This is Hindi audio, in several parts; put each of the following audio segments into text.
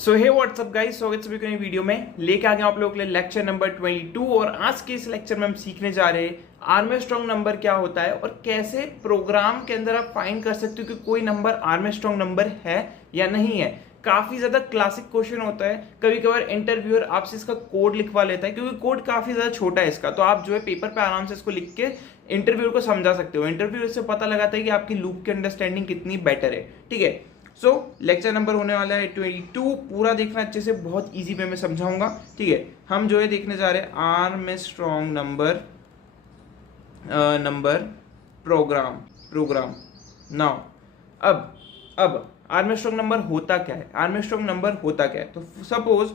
सो हे व्हाट्सअप गाइस, स्वागत सभी को नई वीडियो में। लेके आ गए आप लोगों के लिए लेक्चर नंबर 22 और आज के इस लेक्चर में हम सीखने जा रहे हैं आर्मस्ट्रांग नंबर क्या होता है और कैसे प्रोग्राम के अंदर आप फाइंड कर सकते हो कि कोई नंबर आर्मस्ट्रांग नंबर है या नहीं है। काफी ज्यादा क्लासिक क्वेश्चन होता है, कभी कभार इंटरव्यूअर आपसे इसका कोड लिखवा लेता है क्योंकि कोड काफी ज्यादा छोटा है इसका, तो आप जो है पेपर पे आराम से इसको लिख के इंटरव्यूअर को समझा सकते हो। इंटरव्यूअर से पता लगाता है कि आपकी लूप की अंडरस्टैंडिंग कितनी बेटर है। ठीक है, सो लेक्चर नंबर होने वाला है 22। पूरा देखना अच्छे से, बहुत इजी वे में समझाऊंगा। ठीक है, हम जो है देखने जा रहे हैं आर्मस्ट्रांग नंबर प्रोग्राम नाउ। अब आर्मस्ट्रांग नंबर होता क्या है? आर्मस्ट्रांग नंबर होता क्या है? तो सपोज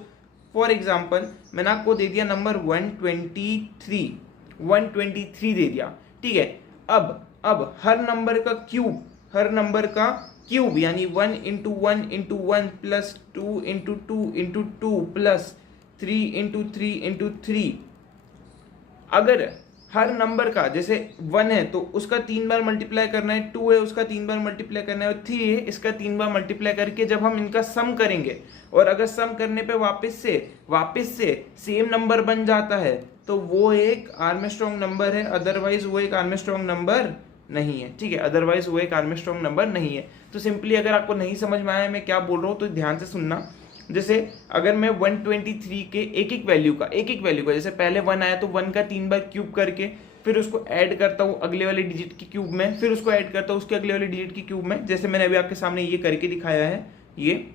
फॉर एग्जांपल मैंने आपको दे दिया नंबर 123 दे दिया। ठीक है, अब हर नंबर का क्यूब यानी 1 into 1 plus 2 into 2 plus 3 into 3 अगर हर नंबर का जैसे 1 है तो उसका 3 बार मल्टीप्लाई करना है, 2 है उसका 3 बार मल्टीप्लाई करना है और 3 है इसका 3 बार मल्टीप्लाई करके जब हम इनका सम करेंगे और अगर सम करने पे वापस से सेम नंबर बन जाता है तो वो एक आर्मस्ट्रांग नंबर है, अदरवाइज वो एक आर्मस्ट्रांग नंबर नहीं है। ठीक है, अदरवाइज वो एक आर्मस्ट्रांग नंबर नहीं है। तो सिंपली अगर आपको नहीं समझ में आया मैं क्या बोल रहा हूँ तो ध्यान से सुनना। जैसे अगर मैं 123 के एक वैल्यू का जैसे पहले 1 आया तो 1 का 3 बार क्यूब करके फिर उसको ऐड करता हूँ अगले वाले डिजिट की क्यूब में, फिर उसको ऐड करता हूँ उसके अगले वाले डिजिट की क्यूब में, जैसे मैंने अभी आपके सामने ये करके दिखाया है। ये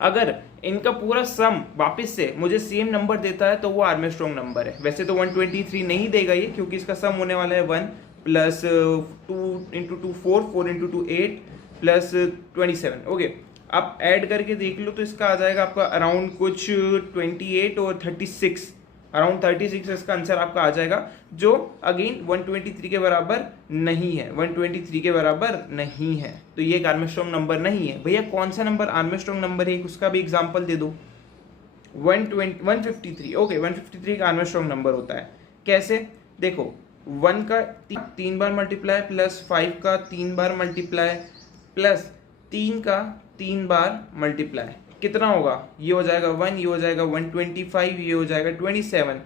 अगर इनका पूरा सम वापस से मुझे सेम नंबर देता है तो वो आर्मस्ट्रांग नंबर है। वैसे तो 123 नहीं देगा ये, क्योंकि इसका सम होने वाला है 1 plus 2 into 2 4 into 2 8 plus 27। Okay, आप ऐड करके देख लो तो इसका आ जाएगा आपका अराउंड कुछ 28 और 36, अराउंड 36 इसका आंसर आपका आ जाएगा, जो अगेन 123 के बराबर नहीं है, 123 के बराबर नहीं है। तो ये एक आर्मस्ट्रांग नंबर नहीं है। भैया कौन सा नंबर आर्मस्ट्रांग नंबर है उसका भी एग्जांपल दे दो। 153। ओके, 153 एक आर्मस्ट्रांग नंबर होता है। कैसे? देखो 1 का 3 बार मल्टीप्लाई प्लस 5 का 3 बार मल्टीप्लाई प्लस 3 का 3 बार मल्टीप्लाई कितना होगा? ये हो जाएगा 1, ये हो जाएगा 125, ये हो जाएगा 27,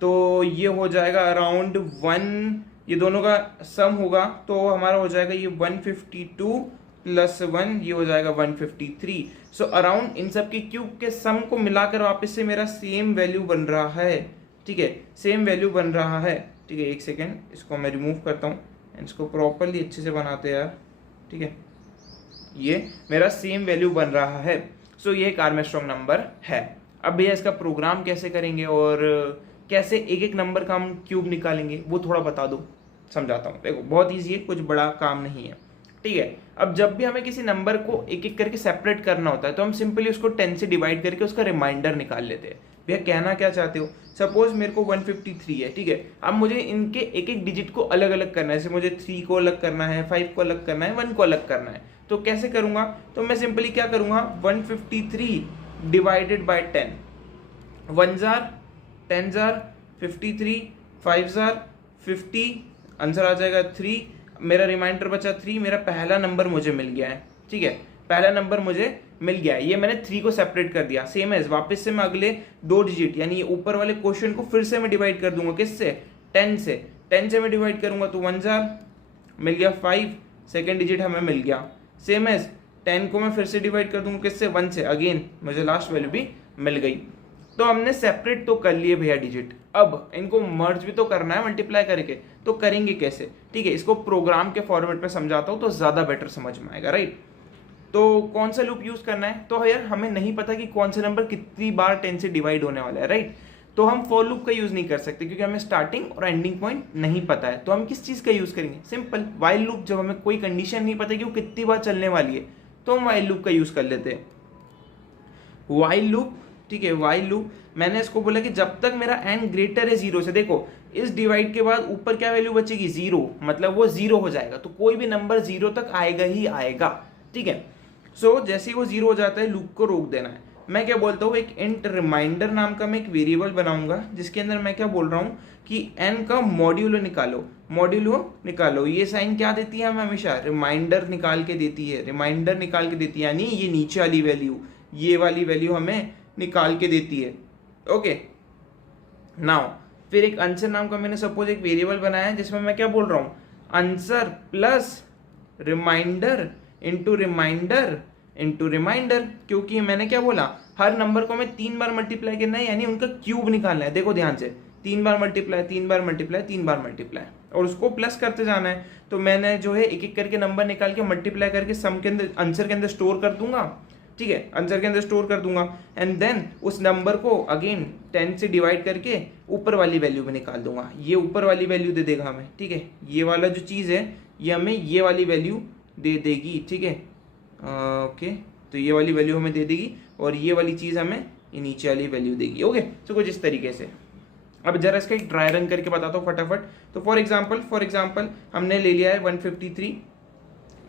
तो ये हो जाएगा अराउंड 1, ये दोनों का सम होगा तो हमारा हो जाएगा ये 152 प्लस 1, ये हो जाएगा 153। सो अराउंड इन सब के क्यूब के सम को मिलाकर वापस से मेरा सेम वैल्यू बन रहा है। ठीक है, सेम वैल्यू बन रहा है। ठीक है, एक सेकेंड, इसको मैं रिमूव करता हूँ, इसको प्रॉपरली अच्छे से बनाते हैं यार। ठीक है, ये मेरा सेम वैल्यू बन रहा है। सो ये एक आर्मस्ट्रांग नंबर है। अब भैया इसका प्रोग्राम कैसे करेंगे और कैसे एक एक नंबर का हम क्यूब निकालेंगे वो थोड़ा बता दो, समझाता हूँ। देखो बहुत ईजी है, कुछ बड़ा काम नहीं है। ठीक है, अब जब भी हमें किसी नंबर को एक एक करके सेपरेट करना होता है तो हम सिंपली उसको 10 से डिवाइड करके उसका रिमाइंडर निकाल लेते हैं। भैया कहना क्या चाहते हो? सपोज मेरे को 153 है। ठीक है, अब मुझे इनके एक एक डिजिट को अलग अलग करना है, जैसे मुझे 3 को अलग करना है, 5 को अलग करना है, 1 को अलग करना है। तो कैसे करूंगा? तो मैं सिंपली क्या करूंगा, 153 डिवाइडेड बाय 10, 1 जार 10 जार 53, 5 जार 50, आंसर आ जाएगा 3। मेरा रिमाइंडर बचा 3, मेरा पहला नंबर मुझे मिल गया है। ठीक है, पहला नंबर मुझे मिल गया है, ये मैंने 3 को सेपरेट कर दिया। सेम एज वापस से मैं अगले 2 डिजिट यानी ऊपर वाले क्वेश्चन को फिर से मैं डिवाइड कर दूंगा, किससे? 10 से मैं डिवाइड करूंगा तो 1 जार मिल गया 5, सेकेंड डिजिट हमें मिल गया। सेम एज 10 को मैं फिर से डिवाइड कर दूंगा, किससे? 1 से, अगेन मुझे लास्ट वैल्यू भी मिल गई। तो हमने सेपरेट तो कर लिए भैया डिजिट, अब इनको मर्ज भी तो करना है मल्टीप्लाई करके, तो करेंगे कैसे? ठीक है, इसको प्रोग्राम के फॉर्मेट में समझाता हूँ तो ज्यादा बेटर समझ में आएगा, राइट? तो कौन सा लूप यूज करना है? तो यार हमें नहीं पता कि कौन सा नंबर कितनी बार 10 से डिवाइड होने वाला है, राइट? तो हम फॉर लूप का यूज नहीं कर सकते क्योंकि हमें स्टार्टिंग और एंडिंग पॉइंट नहीं पता है। तो हम किस चीज का यूज करेंगे? Simple while loop. जब हमें कोई कंडीशन नहीं पता कि वो कितनी बार चलने वाली है तो हम व्हाइल लूप का यूज कर लेते हैं। व्हाइल लूप, ठीक है, व्हाइल लूप मैंने इसको बोला कि जब तक मेरा एन ग्रेटर है 0 से, देखो इस डिवाइड के बाद ऊपर क्या वैल्यू बचेगी? 0, मतलब वो 0 हो जाएगा, तो कोई भी नंबर 0 तक आएगा ही आएगा। ठीक है, सो जैसे ही वो 0 हो जाता है लूप को रोक देना है। मैं क्या बोलता हूँ, एक इंट रिमाइंडर नाम का मैं एक वेरिएबल बनाऊंगा जिसके अंदर मैं क्या बोल रहा हूँ कि n का मॉड्यूलो निकालो। ये साइन क्या देती है हमें? हमेशा रिमाइंडर निकाल के देती है, यानी ये नीचे वाली वैल्यू, ये वाली वैल्यू हमें निकाल के देती है। ओके, नाउ फिर एक आंसर नाम का मैंने सपोज एक वेरिएबल बनाया है जिसमें मैं क्या बोल रहा हूँ, answer plus remainder into remainder into remainder, क्योंकि मैंने क्या बोला, हर नंबर को हमें 3 बार मल्टीप्लाई करना है, यानी उनका क्यूब निकालना है। देखो ध्यान से, 3 बार मल्टीप्लाई, 3 बार मल्टीप्लाई, 3 बार मल्टीप्लाई, और उसको प्लस करते जाना है। तो मैंने जो है एक एक करके नंबर निकाल के मल्टीप्लाई करके सम के अंदर, आंसर के अंदर स्टोर कर दूंगा। ठीक है, आंसर के अंदर स्टोर कर दूंगा एंड देन उस नंबर को अगेन 10 से डिवाइड करके ऊपर वाली वैल्यू में निकाल दूंगा। ये ऊपर वाली वैल्यू दे देगा हमें। ठीक है, ये वाला जो चीज़ है ये हमें ये वाली वैल्यू दे देगी। ठीक है, ओके, तो ये वाली वैल्यू हमें दे देगी और ये वाली चीज़ हमें ये नीचे वाली वैल्यू देगी। ओके, तो कुछ इस तरीके से। अब जरा इसका एक ड्राई रन करके बताता हूँ फटाफट। तो फॉर एग्जाम्पल हमने ले लिया है 153।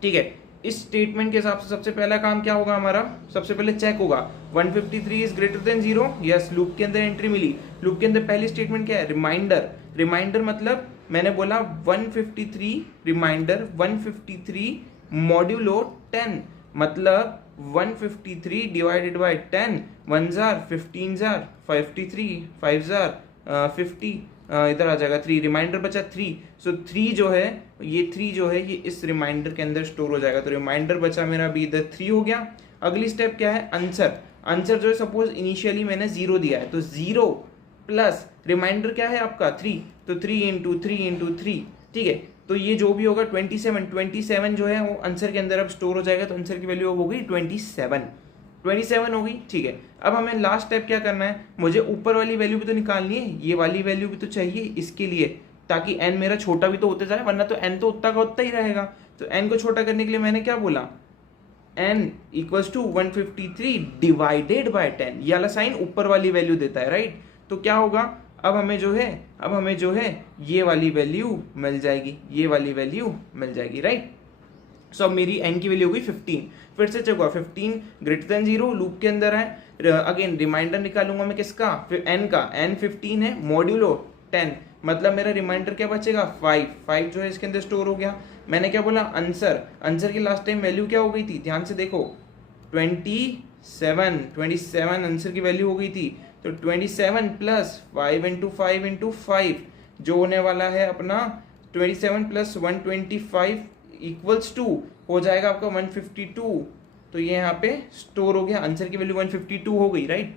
ठीक है, इस स्टेटमेंट के हिसाब से सबसे पहला काम क्या होगा हमारा, सबसे पहले चेक होगा 153 is greater than 0। Yes, loop के अंदर एंट्री मिली। लूप के अंदर पहली स्टेटमेंट क्या है, रिमाइंडर। रिमाइंडर मतलब मैंने बोला 153 रिमाइंडर 153 मॉड्यूलो 10, मतलब 153 डिवाइडेड बाय 10, 1 जार 15 जार 53, 5 जार 50, इधर आ जाएगा 3, रिमाइंडर बचा 3। सो 3 जो है, ये 3 जो है ये इस रिमाइंडर के अंदर स्टोर हो जाएगा। तो रिमाइंडर बचा मेरा अभी इधर 3 हो गया। अगली स्टेप क्या है, आंसर। आंसर जो है सपोज इनिशियली मैंने 0 दिया है, तो 0 प्लस रिमाइंडर क्या है आपका 3, तो 3 इंटू 3 इंटू 3। ठीक है, तो ये जो भी होगा 27 जो है वो आंसर के अंदर अब स्टोर हो जाएगा। तो आंसर की वैल्यू अब हो गई 27 हो गई। ठीक है, अब हमें लास्ट स्टेप क्या करना है, मुझे ऊपर वाली वैल्यू भी तो निकालनी है, ये वाली वैल्यू भी तो चाहिए इसके लिए, ताकि n मेरा छोटा भी तो होते जाए, वरना तो n तो उतना का उतना ही रहेगा। तो n को छोटा करने के लिए मैंने क्या बोला, n equals to 153 divided by 10, ये वाला साइन ऊपर वाली वैल्यू देता है, राइट। तो क्या होगा, अब हमें जो है ये वाली वैल्यू मिल जाएगी, ये वाली वैल्यू मिल जाएगी, राइट। सो अब मेरी n की वैल्यू हो गई 15। फिर से चेक हुआ 15 ग्रेटर देन 0, लूप के अंदर है। अगेन रिमाइंडर निकालूंगा मैं किसका, फिर n का, n 15 है मॉड्यूलो 10, मतलब मेरा रिमाइंडर क्या बचेगा 5 जो है इसके अंदर स्टोर हो गया। मैंने क्या बोला, आंसर की लास्ट टाइम वैल्यू क्या हो गई थी, ध्यान से देखो 27 आंसर की वैल्यू हो गई थी। तो 27 प्लस 5 इंटू 5 जो होने वाला है अपना 27 प्लस 125 इक्वल्स टू हो जाएगा आपका 152। तो ये यहाँ पे स्टोर हो गया, आंसर की वैल्यू 152 हो गई, राइट।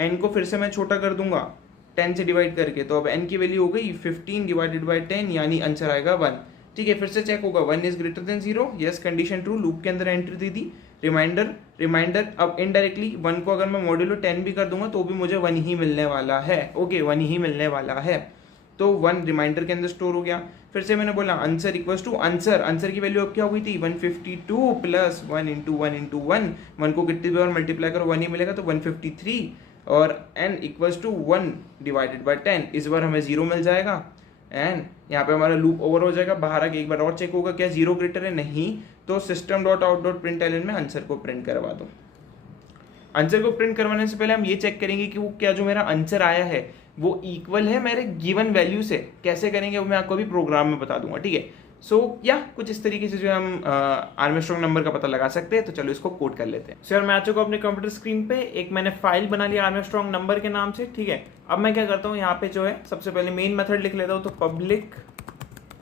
n को फिर से मैं छोटा कर दूंगा 10 से डिवाइड करके, तो अब n की वैल्यू हो गई 15 डिवाइडेड बाय 10, यानी आंसर आएगा 1। ठीक है, फिर से चेक होगा 1 is greater than 0, yes condition true, loop के अंदर एंट्री दे दी। रिमाइंडर अब इनडायरेक्टली 1 को अगर मैं मॉड्यूलो 10 भी कर दूंगा तो भी मुझे 1 ही मिलने वाला है। ओके, 1 ही मिलने वाला है, तो 1 रिमाइंडर के अंदर स्टोर हो गया। फिर से मैंने बोला आंसर इक्वल्स टू आंसर की वैल्यू अब क्या हो गई थी 152 प्लस 1 इंटू 1 को कितनी बार मल्टीप्लाई करो 1 ही मिलेगा, तो 153, और n equals to 1 divided by 10, इस बार हमें 0 मिल जाएगा एंड यहाँ पे हमारा लूप ओवर हो जाएगा। बाहर आके एक बार और चेक होगा क्या 0 ग्रेटर है, नहीं, तो system dot out dot println में आंसर को प्रिंट करवा दो। आंसर को प्रिंट करवाने से पहले हम ये चेक करेंगे कि वो क्या जो मेरा आंसर आया है वो इक्वल है मेरे गिवन वैल्यू से। कैसे करेंगे वो मैं आपको अभी प्रोग्राम में बता दूंगा, ठीक है। सो या कुछ इस तरीके से जो हम आर्मस्ट्रॉन्ग नंबर का पता लगा सकते हैं। तो चलो इसको कोड कर लेते हैं। सर मैं आ चुका हूं अपने कंप्यूटर स्क्रीन पे, एक मैंने फाइल बना लिया आर्मस्ट्रॉन्ग नंबर के नाम से, ठीक है। अब मैं क्या करता हूँ, यहाँ पे जो है सबसे पहले मेन मेथड लिख लेता हूँ, तो पब्लिक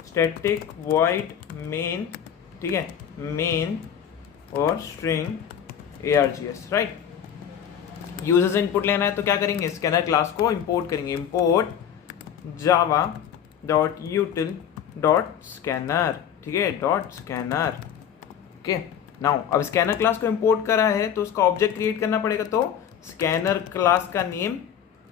स्टैटिक वॉइड मेन, ठीक है, मेन और स्ट्रिंग args, राइट। यूजर से इनपुट लेना है तो क्या करेंगे, स्कैनर क्लास को इंपोर्ट करेंगे, इंपोर्ट java.util.scanner, ठीक है, .scanner, ओके। नाउ अब स्कैनर क्लास को इंपोर्ट करा है तो उसका ऑब्जेक्ट क्रिएट करना पड़ेगा, तो स्कैनर क्लास का नेम,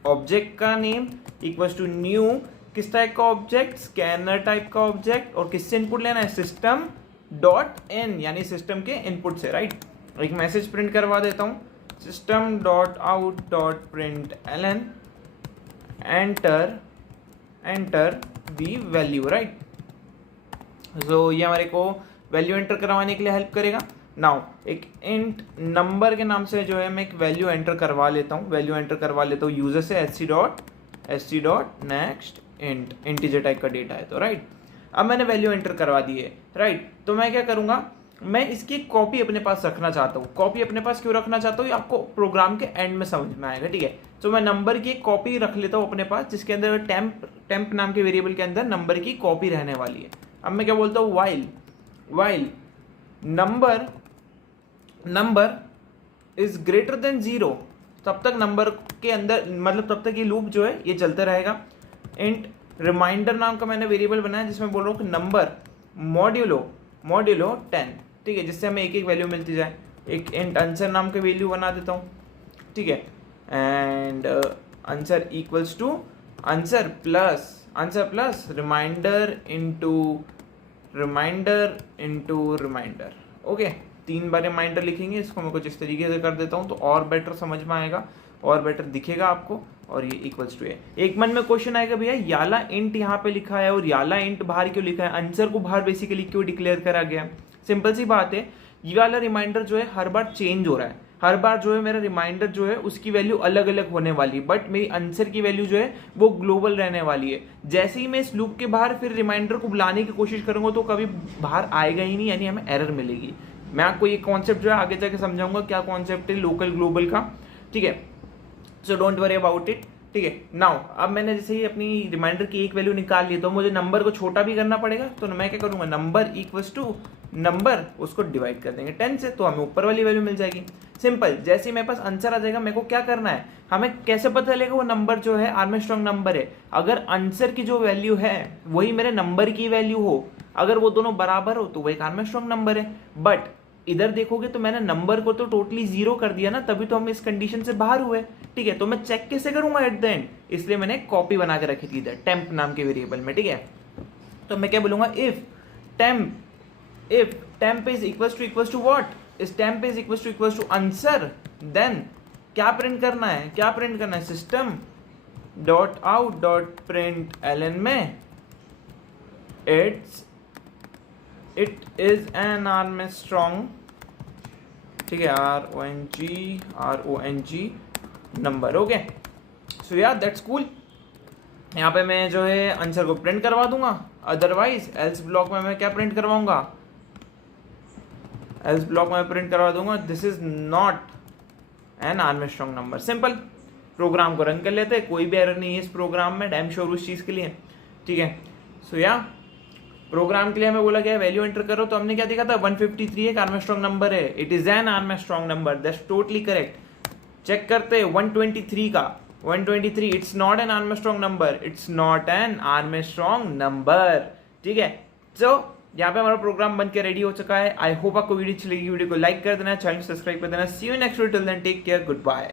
ऑब्जेक्ट का नेम इक्वल्स टू न्यू, किस टाइप का ऑब्जेक्ट, स्कैनर टाइप का ऑब्जेक्ट, और किससे इनपुट लेना है, सिस्टम डॉट एन, यानी सिस्टम के इनपुट से, राइट। एक मैसेज प्रिंट करवा देता हूँ, system.out.println enter the value, right. So ये हमारे को वैल्यू एंटर करवाने के लिए हेल्प करेगा। नाउ एक इंट नंबर के नाम से जो है मैं एक वैल्यू एंटर करवा लेता हूँ, यूजर से sc dot next integer type का डेटा है, तो राइट। अब मैंने वैल्यू एंटर करवा दी है, राइट। तो मैं क्या करूँगा, मैं इसकी कॉपी अपने पास रखना चाहता हूँ। कॉपी अपने पास क्यों रखना चाहता हूँ, ये आपको प्रोग्राम के एंड में समझ में आएगा, ठीक है। तो मैं नंबर की एक कॉपी रख लेता हूँ अपने पास, जिसके अंदर टेम्प नाम के वेरिएबल के अंदर नंबर की कॉपी रहने वाली है। अब मैं क्या बोलता हूँ, while number is greater than 0, तब तक नंबर के अंदर, मतलब तब तक ये लूप जो है ये चलते रहेगा। इंट रिमाइंडर नाम का मैंने वेरिएबल बनाया, जिसमें बोल रहा हूँ कि नंबर मॉड्यूलो 10, ठीक है, जिससे हमें एक एक वैल्यू मिलती जाए। एक इंट आंसर नाम का वैल्यू बना देता हूँ, ठीक है, and answer equals to answer plus remainder into remainder. Okay, 3 बार रिमाइंडर लिखेंगे, इसको मैं कुछ इस तरीके से कर देता हूँ तो और बेटर समझ में आएगा और बेटर दिखेगा आपको। और ये इक्वल्स टू है। एक मन में क्वेश्चन आएगा, भैया याला इंट यहाँ पे लिखा है और याला इंट बाहर क्यों लिखा है, आंसर को बाहर बेसिकली क्यों डिक्लेयर करा गया। सिंपल सी बात है, ये वाला रिमाइंडर जो है हर बार चेंज हो रहा है, हर बार जो है मेरा रिमाइंडर जो है उसकी वैल्यू अलग अलग होने वाली है, बट मेरी आंसर की वैल्यू जो है वो ग्लोबल रहने वाली है। जैसे ही मैं इस लूप के बाहर फिर रिमाइंडर को बुलाने की कोशिश करूंगा तो कभी बाहर आएगा ही नहीं, यानी हमें एरर मिलेगी। मैं आपको ये कॉन्सेप्ट जो है आगे जाके समझाऊंगा, क्या कॉन्सेप्ट है लोकल ग्लोबल का, ठीक है। So don't worry about it, ठीक है। नाउ अब मैंने जैसे ही अपनी रिमाइंडर की एक वैल्यू निकाल ली, तो मुझे नंबर को छोटा भी करना पड़ेगा। तो मैं क्या करूंगा, नंबर इक्वल्स टू नंबर, उसको डिवाइड कर देंगे 10 से, तो हमें ऊपर वाली वैल्यू मिल जाएगी। सिंपल, जैसे ही मेरे पास आंसर आ जाएगा, मेरे को क्या करना है, हमें कैसे पता चलेगा वो नंबर जो है आर्मस्ट्रांग नंबर है। अगर आंसर की जो वैल्यू है वही मेरे नंबर की वैल्यू हो, अगर वो दोनों बराबर हो तो वो एक आर्मस्ट्रांग नंबर है। बट इधर देखोगे तो मैंने नंबर को तो टोटली 0 कर दिया ना, तभी तो हम इस कंडीशन से बाहर हुए, ठीक है। तो मैं चेक कैसे करूंगा एट द एंड, इसलिए मैंने कॉपी बना के रखी थी इधर टेम्प नाम के वेरिएबल में, ठीक है। तो मैं क्या बोलूंगा, if temp is equals to what, इस temp is equals to answer, then क्या प्रिंट करना है, system dot out dot print L N में इट इज एन आर्मस्ट्रांग, ठीक है, RONG नंबर। ओके, सो यार दैट्स कूल। यहाँ पे मैं जो है आंसर को प्रिंट करवा दूंगा, अदरवाइज एल्स ब्लॉक में मैं क्या प्रिंट करवाऊंगा, this is not an Armstrong number. Simple, program को रन कर लेते हैं, कोई भी एरर नहीं है इस प्रोग्राम में, डैम श्योर उस चीज के लिए, ठीक है। सो या प्रोग्राम के लिए हमें बोला गया वैल्यू एंटर करो, तो हमने क्या देखा था, 153 एक आर्मस्ट्रांग नंबर है, it is an Armstrong number, that's totally correct. Check करते हैं 123 का, 123 it's not an Armstrong number, ठीक है। सो यहाँ पे हमारा प्रोग्राम बन के रेडी हो चुका है। आई होप आपको वीडियो अच्छी लगी, वीडियो को लाइक कर देना, चैनल सब्सक्राइब कर देना। See you next video, till then take care, good bye.